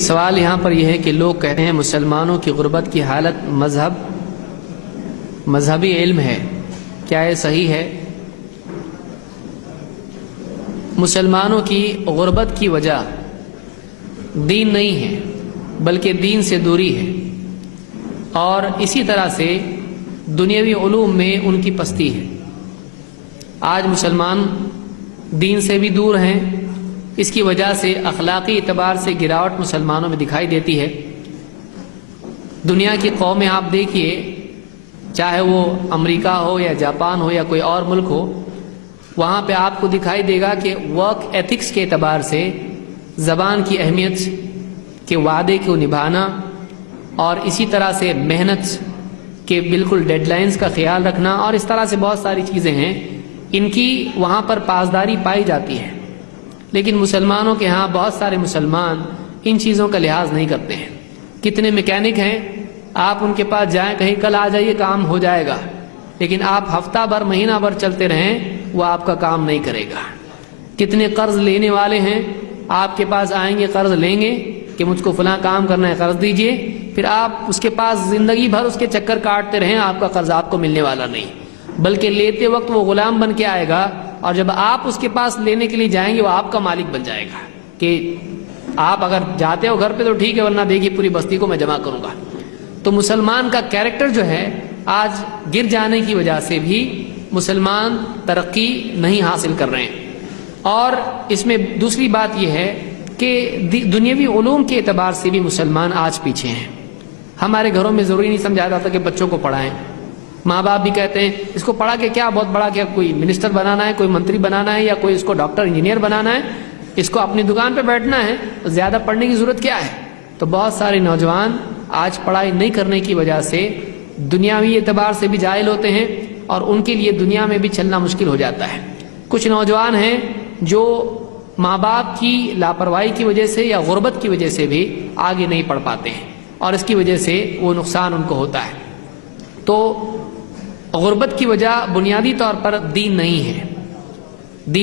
سوال یہاں پر یہ ہے کہ لوگ کہتے ہیں مسلمانوں کی غربت کی حالت مذہبی علم ہے، کیا یہ صحیح ہے؟ مسلمانوں کی غربت کی وجہ دین نہیں ہے بلکہ دین سے دوری ہے، اور اسی طرح سے دنیاوی علوم میں ان کی پستی ہے۔ آج مسلمان دین سے بھی دور ہیں، اس کی وجہ سے اخلاقی اعتبار سے گراوٹ مسلمانوں میں دکھائی دیتی ہے۔ دنیا کی قومیں آپ دیکھیے، چاہے وہ امریکہ ہو یا جاپان ہو یا کوئی اور ملک ہو، وہاں پہ آپ کو دکھائی دے گا کہ ورک ایتھکس کے اعتبار سے زبان کی اہمیت کے وعدے کو نبھانا اور اسی طرح سے محنت کے بالکل ڈیڈ لائنز کا خیال رکھنا اور اس طرح سے بہت ساری چیزیں ہیں، ان کی وہاں پر پاسداری پائی جاتی ہے۔ لیکن مسلمانوں کے ہاں بہت سارے مسلمان ان چیزوں کا لحاظ نہیں کرتے ہیں۔ کتنے میکینک ہیں، آپ ان کے پاس جائیں، کہیں کل آ جائیے کام ہو جائے گا، لیکن آپ ہفتہ بھر مہینہ بھر چلتے رہیں وہ آپ کا کام نہیں کرے گا۔ کتنے قرض لینے والے ہیں، آپ کے پاس آئیں گے، قرض لیں گے کہ مجھ کو فلاں کام کرنا ہے، قرض دیجئے، پھر آپ اس کے پاس زندگی بھر اس کے چکر کاٹتے رہیں، آپ کا قرض آپ کو ملنے والا نہیں، بلکہ لیتے وقت وہ غلام بن کے آئے گا، اور جب آپ اس کے پاس لینے کے لیے جائیں گے وہ آپ کا مالک بن جائے گا کہ آپ اگر جاتے ہو گھر پہ تو ٹھیک ہے، ورنہ دیکھیے پوری بستی کو میں جمع کروں گا۔ تو مسلمان کا کیریکٹر جو ہے آج گر جانے کی وجہ سے بھی مسلمان ترقی نہیں حاصل کر رہے ہیں۔ اور اس میں دوسری بات یہ ہے کہ دنیاوی علوم کے اعتبار سے بھی مسلمان آج پیچھے ہیں۔ ہمارے گھروں میں ضروری نہیں سمجھا جاتا کہ بچوں کو پڑھائیں، ماں باپ بھی کہتے ہیں اس کو پڑھا کے کیا بہت بڑا، کیا کوئی منسٹر بنانا ہے، کوئی منتری بنانا ہے، یا کوئی اس کو ڈاکٹر انجینئر بنانا ہے، اس کو اپنی دکان پہ بیٹھنا ہے، زیادہ پڑھنے کی ضرورت کیا ہے؟ تو بہت سارے نوجوان آج پڑھائی نہیں کرنے کی وجہ سے دنیاوی اعتبار سے بھی جاہل ہوتے ہیں اور ان کے لیے دنیا میں بھی چلنا مشکل ہو جاتا ہے۔ کچھ نوجوان ہیں جو ماں باپ کی لاپرواہی کی وجہ سے یا غربت کی وجہ سے بھی آگے نہیں پڑھ پاتے ہیں، اور اس کی وجہ سے وہ نقصان ان کو ہوتا ہے۔ تو غربت کی وجہ بنیادی طور پر دین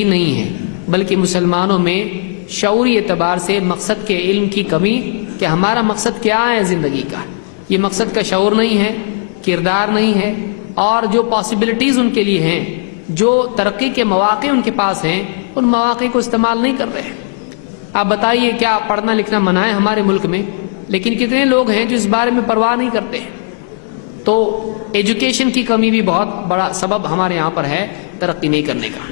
نہیں ہے بلکہ مسلمانوں میں شعوری اعتبار سے مقصد کے علم کی کمی، کہ ہمارا مقصد کیا ہے زندگی کا، یہ مقصد کا شعور نہیں ہے، کردار نہیں ہے، اور جو پاسبلٹیز ان کے لیے ہیں، جو ترقی کے مواقع ان کے پاس ہیں، ان مواقع کو استعمال نہیں کر رہے۔ آپ بتائیے کیا پڑھنا لکھنا منع ہے ہمارے ملک میں، لیکن کتنے لوگ ہیں جو اس بارے میں پرواہ نہیں کرتے ہیں۔ تو ایجوکیشن کی کمی بھی بہت بڑا سبب ہمارے یہاں پر ہے ترقی نہیں کرنے کا۔